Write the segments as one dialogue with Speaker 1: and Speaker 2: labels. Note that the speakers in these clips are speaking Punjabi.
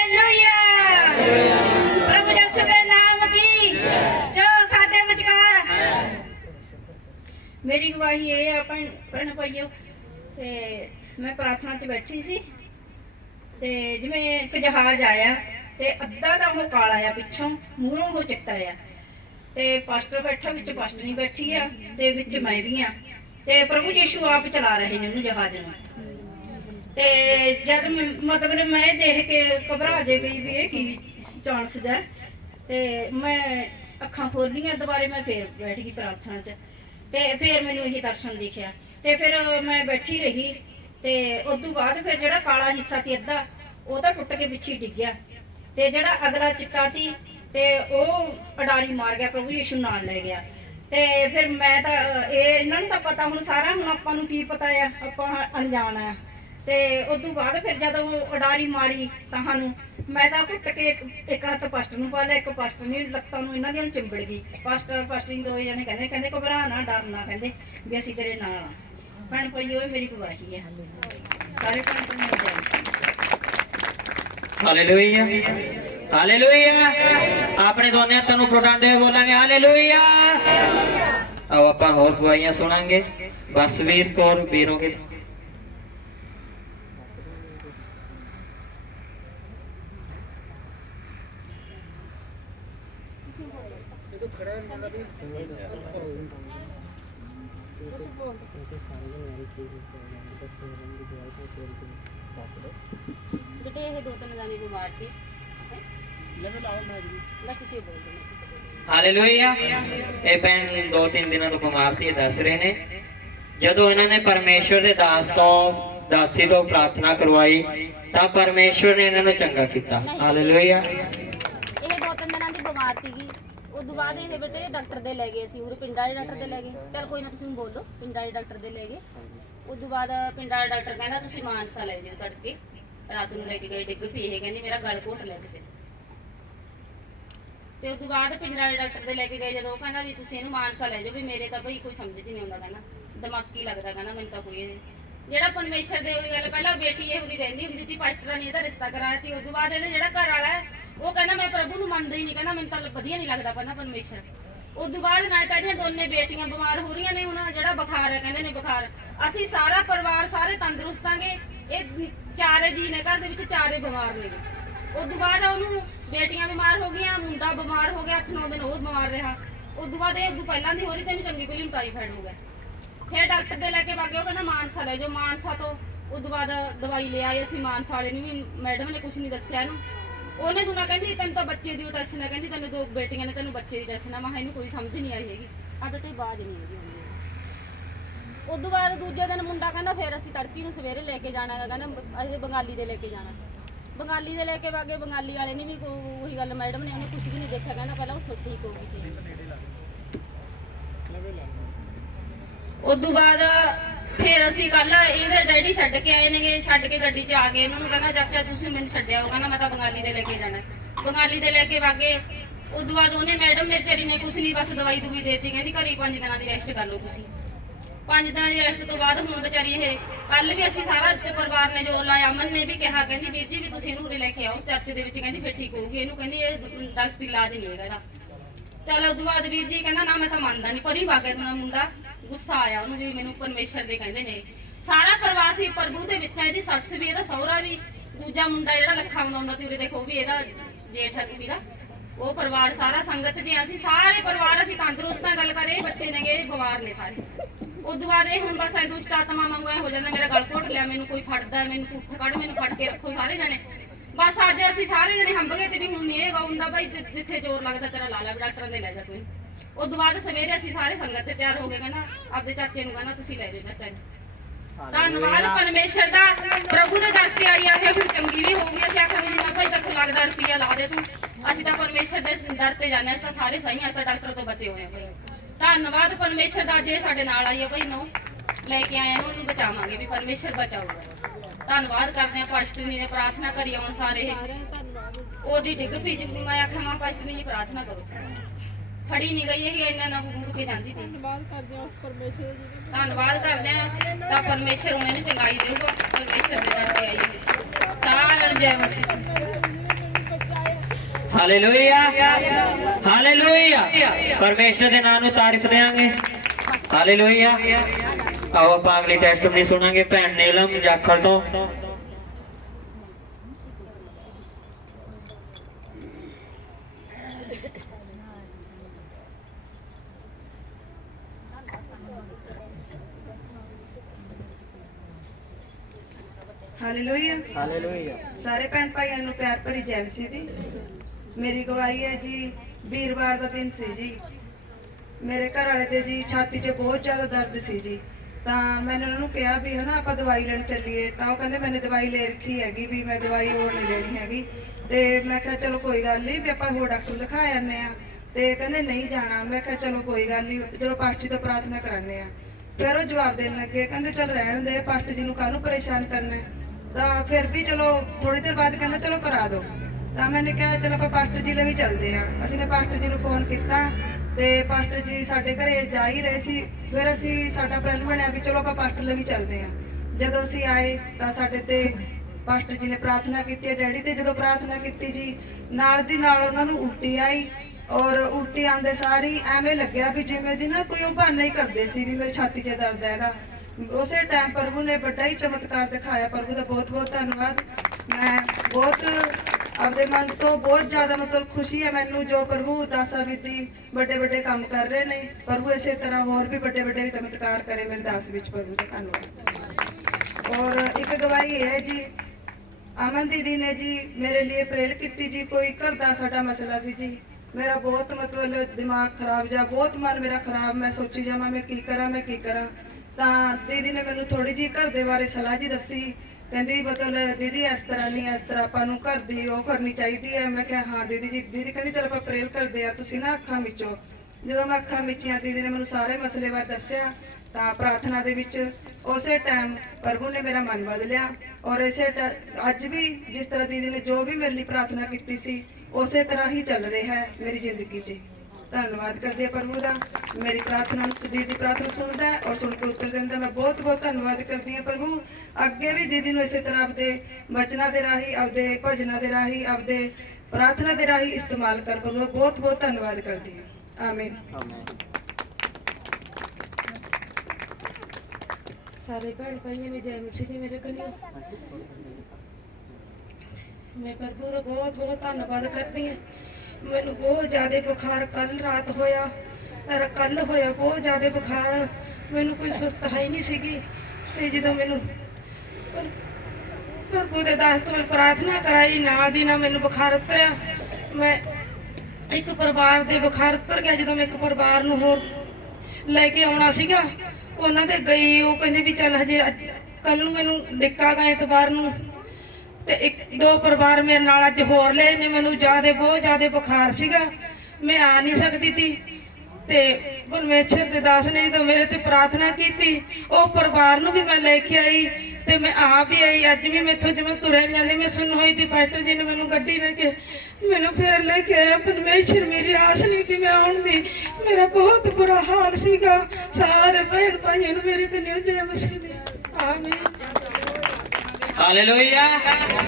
Speaker 1: ਹਾਲੇਲੂਇਆ ਪ੍ਰਭੂ ਯਿਸੂ ਦੇ ਨਾਮ ਕੀ ਜੋ ਸਾਡੇ ਵਿਚਕਾਰ ਮੇਰੀ ਗਵਾਹੀ ਇਹ ਆ ਭੈਣ ਭੈਣ ਭਾਈਓ ਤੇ ਮੈਂ ਪ੍ਰਾਰਥਨਾ 'ਚ ਬੈਠੀ ਸੀ ਤੇ ਜਿਵੇਂ ਇੱਕ ਜਹਾਜ਼ ਆਇਆ ਤੇ ਅੱਧਾ ਤਾਂ ਉਹ ਕਾਲਾ ਆ ਪਿੱਛੋਂ ਮੂਹਰੋਂ ਉਹ ਚਿੱਟਾ ਆ ਤੇ ਪਾਸਟਰ ਬੈਠਾ, ਵਿੱਚ ਪਾਸਟਰ ਬੈਠੀ ਆ ਤੇ ਵਿੱਚ ਮੈਂ ਵੀ ਆ। ਤੇ ਪ੍ਰਭੂ ਯਿਸੂ ਆਪ ਚਲਾ ਰਹੇ ਨੇ ਉਹਨੂੰ ਜਹਾਜ਼ ਨੂੰ। ਤੇ ਜਦ ਮਤਲਬ ਮੈਂ ਦੇਖ ਕੇ ਘਬਰਾ ਜੇ ਗਈ ਵੀ ਇਹ ਕੀ ਚਾਂਸ ਦਾ ਤੇ ਮੈਂ ਅੱਖਾਂ ਖੋਲੀਆਂ ਦੁਬਾਰੇ ਮੈਂ ਫੇਰ ਬੈਠ ਗਈ ਪ੍ਰਾਰਥਨਾ 'ਚ। ਤੇ ਫੇਰ ਮੈਨੂੰ ਇਹੀ ਦਰਸ਼ਨ ਦਿਖਿਆ। ਤੇ ਫਿਰ ਮੈਂ ਬੈਠੀ ਰਹੀ। ਤੇ ਉਸ ਤੋਂ ਬਾਅਦ ਫਿਰ ਜਿਹੜਾ ਕਾਲਾ ਹਿੱਸਾ ਸੀ ਅੱਧਾ, ਉਹ ਤਾਂ ਟੁੱਟ ਕੇ ਪਿੱਛੇ ਡਿੱਗ ਗਿਆ। ਤੇ ਜਿਹੜਾ ਅਗਲਾ ਚਿੱਟਾ ਸੀ ਤੇ ਉਹ ਅਡਾਰੀ ਮਾਰ ਗਿਆ, ਪ੍ਰਭੂ ਯਿਸੂ ਨਾਲ ਲੈ ਗਿਆ। ਤੇ ਫਿਰ ਮੈਂ ਤਾਂ, ਇਹ ਇਹਨਾਂ ਨੂੰ ਤਾਂ ਪਤਾ, ਹੁਣ ਸਾਰਾ ਹੁਣ ਆਪਾਂ ਨੂੰ ਕੀ ਪਤਾ ਆ, ਆਪਾਂ ਅਣਜਾਣ ਆ। ਤੇ ਉਸ ਤੋਂ ਬਾਅਦ ਫਿਰ ਜਦੋਂ ਅਡਾਰੀ ਮਾਰੀ ਤਾਂ ਸਾਨੂੰ ਮੈਂ ਤਾਂ ਘੁੱਟ ਕੇ ਇੱਕ- ਹੱਥ ਪਾਸਟਰ ਨੂੰ ਪਾ ਲਿਆ, ਇੱਕ ਪਾਸਟਰ ਨੇ ਲੱਤਾਂ ਨੂੰ ਇਹਨਾਂ ਦੀਆਂ ਚਿੰਬੜ ਗਈ। ਪਾਸਟਰ ਪਾਸਟਰਿੰਗ ਦੋ ਜਣੇ ਕਹਿੰਦੇ ਕਹਿੰਦੇ ਘਬਰਾ ਨਾ ਡਰ ਨਾ ਕਹਿੰਦੇ ਵੀ ਅਸੀਂ ਤੇਰੇ ਨਾਲ ਆ। ਭੈਣ ਭਾਈ ਉਹ ਮੇਰੀ ਗਵਾਹੀ ਹੈ ਸਾਰੇ ਭੈਣ ਤੋਂ ਮੇਰੀ ਜਾਨ
Speaker 2: ਹਾਲੇਲੂਇਆ ਹਾਲੇਲੂਇਆ ਆਪਣੇ ਦੋਨੇ ਹੱਥਾਂ ਨੂੰ ਪ੍ਰੋਟਾਂਦੇ ਹੋਏ ਬੋਲਾਂਗੇ। ਹਾਲੇਲੂਇਆ ਆਓ ਆਪਾਂ ਹੋਰ ਗਵਾਹੀਆਂ ਸੁਣਾਂਗੇ। ਬਸਵੀਰ ਕੌਰ ਵੀਰੋਗੇ
Speaker 3: ਬੇਟੇ, ਇਹ ਦੋ ਤਿੰਨ ਜਾਨੀ ਬਿਮਾਰ ਸੀ ਲੈਵਲ ਤੁਸੀਂ ਬੋਲ ਦਿਓ
Speaker 2: ਹਾਲੇਲੂਇਆ। ਇਹ ਭੈਣ ਦੋ ਤਿੰਨ ਦਿਨਾਂ ਤੋਂ ਬਿਮਾਰ ਸੀ ਦੱਸ ਰਹੇ ਨੇ। ਜਦੋਂ ਇਹਨਾਂ ਨੇ ਪਰਮੇਸ਼ਵਰ ਦੇ ਦਾਸ ਤੋਂ, ਦਾਸੀ ਤੋਂ ਪ੍ਰਾਰਥਨਾ ਕਰਵਾਈ, ਤਾਂ ਪਰਮੇਸ਼ਵਰ ਨੇ ਇਹਨਾਂ ਨੂੰ ਚੰਗਾ ਕੀਤਾ। ਹਾਲੇਲੂਇਆ।
Speaker 3: ਇਹ ਦੋ ਤਿੰਨ ਦਿਨਾਂ ਦੀ ਬਿਮਾਰ ਸੀਗੀ। ਉਦੋਂ ਬਾਅਦ ਇਹ ਬੇਟੇ ਡਾਕਟਰ ਦੇ ਲੈ ਗਏ ਅਸੀਂ ਉਰੇ ਪਿੰਡਾਂ ਦੇ ਡਾਕਟਰ ਦੇ ਲੈ ਗਏ। ਚਲ ਕੋਈ ਨਾ, ਤੁਸੀਂ ਬੋਲ ਦਿਓ ਪਿੰਡਾਂ ਦੇ ਡਾਕਟਰ ਦੇ ਲੈ ਗਏ। ਉਦੋਂ ਬਾਅਦ ਪਿੰਡਾਂ ਦਾ ਡਾਕਟਰ ਕਹਿੰਦਾ, ਤੁਸੀਂ ਮਾਨਸਾ ਲੈ ਜਿਓ ਤੜਕੇ। ਰਾਤ ਨੂੰ ਲੈ ਕੇ ਗਏ, ਡਿੱਗ ਪਈ। ਇਹ ਕਹਿੰਦੀ, ਮੇਰਾ ਗਲ ਘੁੱਟ ਲਿਆ ਕਿਸੇ ਨੇ। ਤੇ ਉਦੋਂ ਬਾਅਦ ਪਿੰਡਾਂ ਦੇ ਡਾਕਟਰ ਦੇ ਲੈ ਕੇ ਗਏ ਜਦੋਂ ਉਹ ਕਹਿੰਦਾ ਵੀ ਤੁਸੀਂ ਇਹਨੂੰ ਮਾਨਸਾ ਲੈ ਜਾਓ ਵੀ ਮੇਰੇ ਤਾਂ ਭਈ ਕੋਈ ਸਮਝ 'ਚ ਨਹੀਂ ਆਉਂਦਾ ਕਹਿੰਦਾ। ਦਿਮਾਗੀ ਲੱਗਦਾ ਕਹਿੰਦਾ ਮੈਨੂੰ ਤਾਂ ਕੋਈ ਇਹ- ਜਿਹੜਾ ਪਰਮੇਸ਼ਰ ਦੇ ਉਹੀ ਗੱਲ ਪਹਿਲਾਂ ਬੇਟੀ ਇਹ ਉਰੀ ਰਹਿੰਦੀ ਹੁੰਦੀ ਸੀ ਪਾਸਟਰਾਂ ਨੇ ਇਹਦਾ ਰਿਸ਼ਤਾ ਕਰਾਇਆ ਸੀ ਉਦੋਂ ਬਾਅਦ ਇਹਦੇ ਜਿਹੜਾ ਘਰ ਵਾਲਾ ਹੈ, ਉਹ ਕਹਿੰਦਾ ਮੈਂ ਪ੍ਰਭੂ ਨੂੰ ਮੰਨਦਾ ਹੀ ਨਹੀਂ ਕਹਿੰਦਾ ਮੈਨੂੰ ਤਾਂ ਵਧੀਆ ਨਹੀਂ ਲੱਗਦਾ ਪਹਿਲਾਂ ਪਰਮੇਸ਼ਰ। ਉਦੋਂ ਬਾਅਦ ਨਾ ਤਾਂ ਇਹਦੀਆਂ ਦੋਨੇ ਬੇਟੀਆਂ ਬਿਮਾਰ ਹੋ ਰਹੀਆਂ ਨੇ ਹੁਣ ਜਿਹੜਾ ਬੁਖਾਰ ਹੈ ਕਹਿੰਦੇ ਨੇ ਬੁਖਾਰ। ਅਸੀਂ ਸਾਰਾ ਪਰਿਵਾਰ ਸਾਰੇ ਤੰਦਰੁਸਤਾਂਗੇ ਇਹ ਚਾਰੇ ਜੀ ਨੇ ਘਰ ਦੇ ਵਿੱਚ ਚਾਰੇ ਬਿਮਾਰ ਨੇ। ਉਦੋਂ ਬਾਅਦ ਉਹਨੂੰ ਬੇਟੀਆਂ ਬਿਮਾਰ ਹੋ ਗਈਆਂ, ਮੁੰਡਾ ਬਿਮਾਰ ਹੋ ਗਿਆ 8-9 ਦਿਨ ਉਹ ਬਿਮਾਰ ਰਿਹਾ। ਉਦੋਂ ਬਾਅਦ ਇਹ ਉਦੋਂ ਪਹਿਲਾਂ ਦੀ ਹੋ ਰਹੀ, ਤੈਨੂੰ ਚੰਗੀ ਕੋਈ ਟਾਈਫਾਇਡ ਹੋ ਗਿਆ ਫਿਰ ਡਾਕਟਰ ਦੇ ਲੈ ਕੇ ਵਾਗੇ ਉਹ ਕਹਿੰਦਾ ਮਾਨਸਾ ਲੈ ਜੋ ਮਾਨਸਾ ਤੋਂ ਉਦੋਂ ਬਾਅਦ ਦਵਾਈ ਲੈ ਆਏ ਅਸੀਂ, ਮਾਨਸਾ ਵਾਲੇ ਨੂੰ ਵੀ, ਮੈਡਮ ਨੇ ਕੁਝ ਨਹੀਂ ਦੱਸਿਆ ਇਹਨੂੰ। ਉਹਨੇ ਦੁਨਾ ਕਹਿੰਦੀ, ਤੈਨੂੰ ਤਾਂ ਬੱਚੇ ਦੀ ਟੈਸ਼ਨ ਹੈ ਕਹਿੰਦੀ, ਤੈਨੂੰ ਦੋ ਬੇਟੀਆਂ ਨੇ ਤੈਨੂੰ ਬੱਚੇ ਦੀ ਟੈਸ਼ਨ ਹੈ ਮੈਂ ਕਿਹਾ ਇਹਨੂੰ ਕੋਈ ਸਮਝ ਨਹੀਂ ਆਈ ਹੈਗੀ। ਆ ਬੇਟੇ ਬਾਜ ਨਹੀਂ ਆਉਂਦੀ ਉਦੋਂ ਬਾਅਦ ਦੂਜੇ ਦਿਨ ਮੁੰਡਾ ਕਹਿੰਦਾ, ਫੇਰ ਅਸੀਂ ਤੜਕੀ ਨੂੰ ਸਵੇਰੇ ਲੈ ਕੇ ਜਾਣਾ ਹੈਗਾ, ਕਹਿੰਦਾ ਅਸੀਂ ਬੰਗਾਲੀ ਦੇ ਲੈ ਕੇ ਜਾਣਾ। ਬੰਗਾਲੀ ਦੇ ਲੈ ਕੇ ਵਾਗੇ ਬੰਗਾਲੀ ਵਾਲੇ ਨੇ ਵੀ ਕੋ- ਉਹੀ ਗੱਲ, ਮੈਡਮ ਨੇ ਉਹਨੇ ਕੁਝ ਵੀ ਨਹੀਂ ਦੇਖਿਆ, ਕਹਿੰਦਾ ਪਹਿਲਾਂ ਉੱਥੋਂ ਠੀਕ ਹੋਊਗੀ ਫਿਰ ਉਦੋਂ ਬਾਅਦ ਫਿਰ ਅਸੀਂ ਕੱਲ ਇਹਦੇ ਡੈਡੀ ਛੱਡ ਕੇ ਆਏ ਨੇਗੇ, ਛੱਡ ਕੇ ਗੱਡੀ 'ਚ ਆ ਗਏ। ਇਹਨਾਂ ਨੂੰ ਕਹਿੰਦਾ, ਚਾਚਾ, ਤੁਸੀਂ ਮੈਨੂੰ ਛੱਡਿਆ ਹੋ ਕਹਿੰਦਾ ਮੈਂ ਤਾਂ ਬੰਗਾਲੀ ਦੇ ਲੈ ਕੇ ਜਾਣਾ। ਹੈ। ਬੰਗਾਲੀ ਦੇ ਲੈ ਕੇ ਵਾਗੇ ਉਦੋਂ ਬਾਅਦ ਉਹਨੇ ਮੈਡਮ ਨੇ ਵਿਚਾਰੀ ਨੇ ਕੁਛ ਨਹੀਂ, ਬਸ ਦਵਾਈ ਦੂਈ ਦੇਤੀ। ਕਹਿੰਦੀ ਘਰੇ 5 ਦਿਨਾਂ ਦੀ ਰੈਸਟ ਕਰ ਲਓ ਤੁਸੀਂ। ਪੰਜ ਦਿਨਾਂ ਦੀ ਰੈਸਟ ਤੋਂ ਬਾਅਦ ਹੁਣ ਵਿਚਾਰੀ ਇਹ ਕੱਲ ਵੀ ਅਸੀਂ ਸਾਰਾ ਤੇ ਪਰਿਵਾਰ ਨੇ ਜ਼ੋਰ ਲਾਇਆ ਅਮਨ ਨੇ ਵੀ ਕਿਹਾ ਕਹਿੰਦੀ ਵੀਰ ਜੀ ਵੀ ਤੁਸੀਂ ਇਹਨੂੰ ਉਰੇ ਲੈ ਕੇ ਆਓ ਚਰਚ ਦੇ ਵਿੱਚ ਕਹਿੰਦੀ ਫਿਰ ਠੀਕ ਹੋਊਗੀ ਇਹਨੂੰ ਕਹਿੰਦੀ ਇਹ ਡਾਕਟਰੀ ਇਲਾਜ ਨਹੀਂ ਹੋਏਗਾ ਇਹਦਾ। ਚਲ ਉਦੋਂ ਬਾਅਦ ਵੀਰ ਜੀ ਕਹਿੰਦਾ ਨਾ ਮੈਂ ਤਾਂ ਮੰਨਦਾ ਨਹੀਂ ਪਰੀ ਵਾਗੇ ਤੁਨਾ ਮੁੰਡਾ ਗੁੱਸਾ ਆਇਆ ਉਹਨੂੰ ਵੀ ਮੈਨੂੰ ਪਰਮੇਸ਼ਰ ਦੇ ਕਹਿੰਦੇ ਨੇ। ਸਾਰਾ ਪਰਿਵਾਰ ਸੀ ਪ੍ਰਭੂ ਦੇ ਵਿੱਚ ਆ, ਇਹਦੀ ਸੱਸ ਵੀ ਇਹਦਾ ਸਹੁਰਾ ਵੀ ਦੂਜਾ ਮੁੰਡਾ ਜਿਹੜਾ ਲੱਖਾਂ ਆਉਂਦਾ ਹੁੰਦਾ ਤੇ ਉਰੇ ਦੇਖੋ ਵੀ ਇਹਦਾ ਜੇਠ ਹੈ ਕੁੜੀ ਦਾ। ਉਹ ਪਰਿਵਾਰ ਸਾਰਾ ਸੰਗਤ ਜੀ ਅਸੀਂ ਸਾਰੇ ਪਰਿਵਾਰ ਅਸੀਂ ਤੰਦਰੁਸਤਾਂ ਗੱਲ ਕਰੇ ਬੱਚੇ ਨੇਗੇ ਬਿਮਾਰ ਨੇ ਸਾਰੇ। ਉਦੋਂ ਬਾਅਦ ਇਹ ਹੁਣ ਬਸ ਇਹ ਦੁਸ਼ਟ ਆਤਮਾ ਐਂ ਹੋ ਜਾਂਦਾ ਮੇਰਾ ਗਲ ਘੋਟ ਲਿਆ ਮੈਨੂੰ ਕੋਈ ਫੜਦਾ ਮੈਨੂੰ ਕੁੱਠ ਕੱਢ ਮੈਨੂੰ ਫੜ ਕੇ ਰੱਖੋ ਸਾਰੇ ਜਣੇ। ਬਸ ਅੱਜ ਅਸੀਂ ਸਾਰੇ ਜਣੇ ਹੰਬ ਗਏ ਤੇ ਵੀ ਹੁਣ ਨਹੀਂ ਇਹ ਗਾਉਂਦਾ ਭਾਈ ਜਿ- ਜਿੱਥੇ ਜ਼ੋਰ ਲੱਗਦਾ ਤੇਰਾ ਲਾ ਡਾਕਟਰਾਂ ਦੇ ਲੈ ਜਾ ਤੂੰ। ਉਦੋਂ ਬਾਅਦ ਸਵੇਰੇ ਅਸੀਂ ਸਾਰੇ ਸੰਗਤ ਤੇ ਤਿਆਰ ਹੋ ਗਏ ਕਹਿੰਦਾ ਆਪਦੇ ਚਾਚੇ ਨੂੰ ਕਹਿੰਦਾ ਤੁਸੀਂ ਲੈ ਜਾਓ ਚਾਚਾ ਨੂੰ ਧੰਨਵਾਦ ਪਰਮੇਸ਼ਰ ਦਾ ਪ੍ਰਭੂ ਦੇ ਦਰ ਤੇ ਆਈ ਆ ਕੇ ਫਿਰ ਚੰਗੀ ਵੀ ਹੋ ਗਈ ਅਸੀਂ ਆਖਿਆ ਵੀ ਜਿੰਨਾ ਭਾਈ ਤੱਕ ਲੱਗਦਾ ਰੁਪਿਆ ਲਾ ਦੇ ਤੂੰ। ਅਸੀਂ ਤਾਂ ਪਰਮੇਸ਼ਰ ਦੇ ਦਰ ਤੇ ਜਾਂਦੇ ਹਾਂ ਅਸੀਂ ਤਾਂ ਸਾਰੇ ਸਹੀ ਆ ਤਾਂ ਡਾਕਟਰ ਤੋਂ ਬਚੇ ਹੋਏ ਆ ਭਾਈ। ਧੰਨਵਾਦ ਪਰਮੇਸ਼ਰ ਦਾ ਜੇ ਸਾਡੇ ਨਾਲ ਆਈ ਆ ਭਾਈ ਨੂੰ। ਲੈ ਕੇ ਆਏ ਆ ਉਹਨੂੰ ਬਚਾਵਾਂਗੇ ਵੀ ਪਰਮੇਸ਼ਰ ਬਚਾਊਗਾ। ਧੰਨਵਾਦ ਕਰਦੇ ਆ ਪਾਸਟਰੀ ਨੇ ਪ੍ਰਾਰਥਨਾ ਕਰੀ ਹੁਣ ਸਾਰੇ ਉਹਦੀ ਡਿੱਗ ਪਈ ਜੀ ਮੈਂ ਆਖਿਆ ਮਾਂ ਪਾਸਟਰੀ ਜੀ ਪ੍ਰਾਰਥਨਾ ਕਰੋ। ਫੜੀ ਨਹੀਂ ਗਈ ਇਹ ਇੰਨਾ ਨਾ ਮੁੜ ਕੇ ਜਾਂਦੀ ਤੇ।
Speaker 4: ਧੰਨਵਾਦ ਕਰਦੇ ਹਾਂ ਉਸ ਪਰਮੇਸ਼ਰ ਜੀ ਦਾ।
Speaker 3: ਧੰਨਵਾਦ ਕਰਦੇ ਆ ਤਾਂ ਪਰਮੇਸ਼ਰ ਉਹਨਾਂ ਨੂੰ ਚੰਗਾਈ ਦੇਊਗਾ ਪਰਮੇਸ਼ਰ ਦੇ ਦਰ ਤੇ ਆਈਏ ਸਾਰਿਆਂ ਨੂੰ ਜੈ ਮਸੀਹ।
Speaker 2: ਹਾਲੇਲੂਇਆ ਹਾਲੇਲੂਇਆ ਪਰਮੇਸ਼ਰ ਦੇ ਨਾਮ ਨੂੰ ਤਾਰੀਫ ਦੇਵਾਂਗੇ ਹਾਲੇਲੂਇਆ ਆਓ ਆਪਾਂ ਅਗਲੀ ਟੈਸਟਮਨੀ ਸੁਣਾਂਗੇ ਭੈਣ ਨੀਲਮ ਜਾਖਲ ਤੋਂ।
Speaker 5: ਹਾਲੇਲੂਇਆ
Speaker 2: ਹਾਲੇਲੂਇਆ
Speaker 5: ਸਾਰੇ ਭੈਣ ਭਾਈਆਂ ਨੂੰ ਪਿਆਰ ਭਰੀ ਜੈ ਮਸੀਹ ਦੀ। ਮੇਰੀ ਗਵਾਹੀ ਹੈ ਜੀ, ਵੀਰਵਾਰ ਦਾ ਦਿਨ ਸੀ ਜੀ। ਮੇਰੇ ਘਰ ਵਾਲੇ ਦੇ ਜੀ ਛਾਤੀ 'ਚ ਬਹੁਤ ਜ਼ਿਆਦਾ ਦਰਦ ਸੀ ਜੀ। ਤਾਂ ਮੈंने ਉਹਨਾਂ ਨੂੰ ਕਿਹਾ ਵੀ ਹਨਾ, ਆਪਾਂ ਦਵਾਈ ਲੈਣ ਚੱਲੀਏ। ਤਾਂ ਉਹ ਕਹਿੰਦੇ ਮੈंने ਦਵਾਈ ਲੈ ਰੱਖੀ ਹੈਗੀ ਵੀ ਮੈਂ ਦਵਾਈ ਹੋਰ ਨਹੀਂ ਲੈਣੀ ਹੈਗੀ। ਤੇ ਮੈਂ ਕਿਹਾ ਚਲੋ ਕੋਈ ਗੱਲ ਨਹੀਂ, ਵੀ ਆਪਾਂ ਹੋਰ ਡਾਕਟਰ ਦਿਖਾ ਆਨੇ ਆ ਤੇ ਕਹਿੰਦੇ ਨਹੀਂ ਜਾਣਾ। ਮੈਂ ਕਿਹਾ ਚਲੋ ਕੋਈ ਗੱਲ ਨਹੀਂ ਚਲੋ ਪਾਸਟਰ ਤੋਂ ਪ੍ਰਾਰਥਨਾ ਕਰਾਨੇ ਆ ਫਿਰ ਉਹ ਜਵਾਬ ਦੇਣ ਲੱਗੇ, ਕਹਿੰਦੇ ਚਲ ਰਹਿਣ ਦੇ ਪਾਸਟਰ ਜੀ ਨੂੰ ਕਾਹਨੂੰ ਪਰੇਸ਼ਾਨ ਕਰਨਾ ਤਾਂ ਫਿਰ ਵੀ ਚਲੋ ਥੋੜੀ ਦੇਰ ਬਾਅਦ ਕਹਿੰਦਾ ਚਲੋ ਕਰਾ ਦਿਓ। ਤਾਂ ਮੈਨੇ ਕਿਹਾ, ਚਲੋ ਆਪਾਂ ਪਾਸਟਰ ਜੀ ਲਈ ਵੀ ਚੱਲਦੇ ਆ ਅਸੀਂ ਨੇ ਪਾਸਟਰ ਜੀ ਨੂੰ ਫੋਨ ਕੀਤਾ ਤੇ ਪਾਸਟਰ ਜੀ ਸਾਡੇ ਘਰੇ ਜਾ ਹੀ ਰਹੇ ਸੀ। ਫਿਰ ਅਸੀਂ, ਸਾਡਾ ਪਲਾਨ ਬਣਿਆ ਵੀ ਚਲੋ ਆਪਾਂ ਪਾਸਟਰ ਲਈ ਵੀ ਚੱਲਦੇ ਆ ਜਦੋਂ ਅਸੀਂ ਆਏ ਤਾਂ ਸਾਡੇ ਤੇ ਪਾਸਟਰ ਜੀ ਨੇ ਪ੍ਰਾਰਥਨਾ ਕੀਤੀ ਡੈਡੀ ਤੇ ਜਦੋਂ ਪ੍ਰਾਰਥਨਾ ਕੀਤੀ ਜੀ, ਨਾਲ ਦੀ ਨਾਲ ਉਹਨਾਂ ਨੂੰ ਉਲਟੀ ਆਈ ਔਰ ਉਲਟੀ ਆਂਦੇ ਸਾਰੀ ਐਵੇਂ ਲੱਗਿਆ ਵੀ ਜਿਵੇਂ ਦੀ ਨਾ ਕੋਈ ਉਹ ਬਹਾਨਾ ਹੀ ਕਰਦੇ ਸੀ ਵੀ ਮੇਰੀ ਛਾਤੀ 'ਚ ਦਰਦ ਹੈਗਾ। ਉਸੇ ਟਾਈਮ ਪ੍ਰਭੂ ਨੇ ਵੱਡਾ ਹੀ ਚਮਤਕਾਰ ਦਿਖਾਇਆ। ਪ੍ਰਭੂ ਦਾ ਬਹੁਤ ਬਹੁਤ ਧੰਨਵਾਦ। ਮੈਂ ਬਹੁਤ ਆਪਦੇ ਮਨ ਤੋਂ ਬਹੁਤ ਜ਼ਿਆਦਾ ਮਤਲਬ ਖੁਸ਼ੀ ਹੈ ਮੈਨੂੰ ਜੋ ਪ੍ਰਭੂ ਦਾਸਾ ਵਿਧੀ ਵੱਡੇ ਵੱਡੇ ਕੰਮ ਕਰ ਰਹੇ ਨੇ, ਪ੍ਰਭੂ ਇਸੇ ਤਰ੍ਹਾਂ ਹੋਰ ਵੀ ਵੱਡੇ ਵੱਡੇ ਚਮਤਕਾਰ ਕਰੇ ਮੇਰੇ ਦਾਸ ਵਿੱਚ ਪ੍ਰਭੂ ਦਾ ਧੰਨਵਾਦ ਔਰ ਇੱਕ ਗਵਾਹੀ ਇਹ ਹੈ ਜੀ, ਅਮਨ ਦੀਦੀ ਨੇ ਜੀ ਮੇਰੇ ਲਈ ਪ੍ਰੇਰ ਕੀਤੀ ਜੀ, ਕੋਈ ਘਰ ਦਾ ਸਾਡਾ ਮਸਲਾ ਸੀ ਜੀ। ਮੇਰਾ ਬਹੁਤ ਮਤਲਬ ਦਿਮਾਗ ਖਰਾਬ ਜਾ ਬਹੁਤ ਮਨ ਮੇਰਾ ਖਰਾਬ, ਮੈਂ ਸੋਚੀ ਜਾਵਾਂ ਮੈਂ ਕੀ ਕਰਾਂ, ਮੈਂ ਕੀ ਕਰਾਂ। ਤਾਂ ਦੀਦੀ ਨੇ ਮੈਨੂੰ ਥੋੜੀ ਜੀ ਘਰ ਦੇ ਬਾਰੇ ਸਲਾਹ ਜੀ ਦੱਸੀ ਕਹਿੰਦੀ ਮਤਲਬ ਦੀਦੀ ਇਸ ਤਰ੍ਹਾਂ ਨਹੀਂ, ਇਸ ਤਰ੍ਹਾਂ ਆਪਾਂ ਨੂੰ ਘਰ ਦੀ ਉਹ ਕਰਨੀ ਚਾਹੀਦੀ ਹੈ। ਮੈਂ ਕਿਹਾ, ਹਾਂ ਦੀਦੀ ਜੀ, ਦੀਦੀ ਕਹਿੰਦੀ ਚਲ ਆਪਾਂ ਪ੍ਰੇਅਰ ਕਰਦੇ ਆ ਤੁਸੀਂ ਨਾ ਅੱਖਾਂ ਵਿੱਚੋਂ ਜਦੋਂ ਮੈਂ ਅੱਖਾਂ ਮੀਚੀਆਂ, ਦੀਦੀ ਨੇ ਮੈਨੂੰ ਸਾਰੇ ਮਸਲੇ ਬਾਰੇ ਦੱਸਿਆ, ਤਾਂ ਪ੍ਰਾਰਥਨਾ ਦੇ ਵਿੱਚ ਉਸੇ ਟਾਈਮ ਪ੍ਰਭੂ ਨੇ ਮੇਰਾ ਮਨ ਬਦਲਿਆ। ਔਰ ਇਸੇ ਟ- ਅੱਜ ਵੀ ਜਿਸ ਤਰ੍ਹਾਂ ਦੀਦੀ ਨੇ ਜੋ ਵੀ ਮੇਰੇ ਲਈ ਪ੍ਰਾਰਥਨਾ ਕੀਤੀ ਸੀ, ਉਸੇ ਤਰ੍ਹਾਂ ਹੀ ਚੱਲ ਰਿਹਾ ਹੈ ਮੇਰੀ ਜ਼ਿੰਦਗੀ 'ਚ। ਧੰਨਵਾਦ ਕਰਦੇ ਹਾਂ ਪ੍ਰਭੂ ਦਾ। ਮੇਰੀ ਪ੍ਰਾਰਥਨਾ ਨੂੰ ਦੀਦੀ ਦੀ ਪ੍ਰਾਰਥਨਾ ਸੁਣਦਾ ਹੈ ਔਰ ਸੁਣ ਕੇ ਉੱਤਰ ਦਿੰਦਾ ਮੈਂ ਬਹੁਤ ਬਹੁਤ ਧੰਨਵਾਦ ਕਰਦੀ ਹਾਂ ਪ੍ਰਭੂ। ਅੱਗੇ ਵੀ ਦੀਦੀ ਨੂੰ ਇਸੇ ਤਰ੍ਹਾਂ ਆਪਦੇ ਵਚਨਾਂ ਦੇ ਰਾਹੀਂ, ਆਪਦੇ ਭਜਨਾਂ ਦੇ ਰਾਹੀਂ, ਆਪਦੇ ਪ੍ਰਾਰਥਨਾ ਦੇ ਰਾਹੀਂ ਇਸਤੇਮਾਲ ਕਰ ਪ੍ਰਭੂ। ਬਹੁਤ ਬਹੁਤ ਧੰਨਵਾਦ ਕਰਦੀ ਹਾਂ। ਆਮੀਨ। ਸਾਰੇ ਭੈਣ ਭਾਈਆਂ ਨੇ ਜੈ ਮਸੀਹ ਦੀ ਮੇਰੇ ਕਨੀ ਮੈਂ ਪ੍ਰਭੂ ਦਾ ਬਹੁਤ ਬਹੁਤ ਧੰਨਵਾਦ ਕਰਦੀ ਹਾਂ। ਮੈਨੂੰ ਬਹੁਤ ਜ਼ਿਆਦਾ ਬੁਖਾਰ ਕੱਲ ਰਾਤ ਹੋਇਆ ਪਰ ਕੱਲ ਹੋਇਆ ਬਹੁਤ ਜ਼ਿਆਦਾ ਬੁਖਾਰ, ਮੈਨੂੰ ਕੋਈ ਸੁਰਤ ਹੈ ਹੀ ਨਹੀਂ ਸੀਗੀ। ਤੇ ਜਦੋਂ ਮੈਨੂੰ ਪਰ- ਪ੍ਰਭੂ ਦਾਸ ਤੋਂ ਮੈਂ ਪ੍ਰਾਰਥਨਾ ਕਰਾਈ, ਨਾਲ ਦੀ ਨਾਲ ਮੈਨੂੰ ਬੁਖਾਰ ਉਤਰਿਆ। ਮੈਂ ਇੱਕ ਪਰਿਵਾਰ ਦੇ ਬੁਖਾਰ ਉਤਰ ਗਿਆ, ਜਦੋਂ ਮੈਂ ਇੱਕ ਪਰਿਵਾਰ ਨੂੰ ਹੋਰ ਲੈ ਕੇ ਆਉਣਾ ਸੀਗਾ। ਉਹਨਾਂ ਦੇ ਗਈ, ਉਹ ਕਹਿੰਦੇ ਵੀ ਚੱਲ ਹਜੇ ਕੱਲ ਨੂੰ ਮੈਨੂੰ ਡਿੱਕਾ ਗਾ ਐਤਵਾਰ ਨੂੰ। ਤੇ ਇੱਕ ਦੋ ਪਰਿਵਾਰ ਮੇਰੇ ਨਾਲ ਅੱਜ ਹੋਰ ਲਏ ਨੇ, ਮੈਨੂੰ ਜਿਆਦੇ, ਬਹੁਤ ਜਿਆਦੇ ਬੁਖਾਰ ਸੀਗਾ। ਮੈਂ ਆ ਨਹੀਂ ਸਕਦੀ ਸੀ ਤੇ ਪਰਮੇਸ਼ਰ ਦੇ ਦਾਸ ਨੇ ਜਦੋਂ ਮੇਰੇ ਤੇ ਪ੍ਰਾਰਥਨਾ ਕੀਤੀ, ਉਹ ਪਰਿਵਾਰ ਨੂੰ ਵੀ ਮੈਂ ਲੈ ਕੇ ਆਈ ਤੇ ਮੈਂ ਆ ਵੀ ਆਈ। ਅੱਜ ਵੀ ਮੈਥੋਂ ਜਿਵੇਂ ਤੁਰੇ ਨੀ ਮੈਂ ਸੁਣ ਹੋਈ ਤੇ ਪਾਸਟਰ ਜੀ ਨੇ ਮੈਨੂੰ ਗੱਡੀ ਲੈ ਕੇ, ਮੈਨੂੰ ਫੇਰ ਲੈ ਕੇ ਆਇਆ। ਪਰਮੇਸ਼ਰ ਮੇਰੀ ਆਸ ਨਹੀਂ ਕਿ ਮੈਂ ਆਉਣ ਦੀ। ਮੇਰਾ ਬਹੁਤ ਬੁਰਾ ਹਾਲ ਸੀਗਾ। ਸਾਰੇ ਭੈਣ ਭਾਈਆਂ ਨੂੰ ਮੇਰੇ ਕਨਿਓ ਜੈ ਮਸੀਹ ਦੀ ਆਮੀਨ।
Speaker 2: ਹਾਲੇਲੂਇਆ।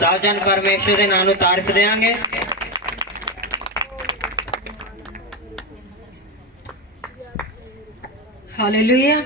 Speaker 2: ਸਭ ਜਨ ਪਰਮੇਸ਼ਰ ਦੇ ਨਾਮ ਨੂੰ ਤਾਰੀਫ ਦੇਵਾਂਗੇ
Speaker 6: ਹਾਲੇਲੂਇਆ।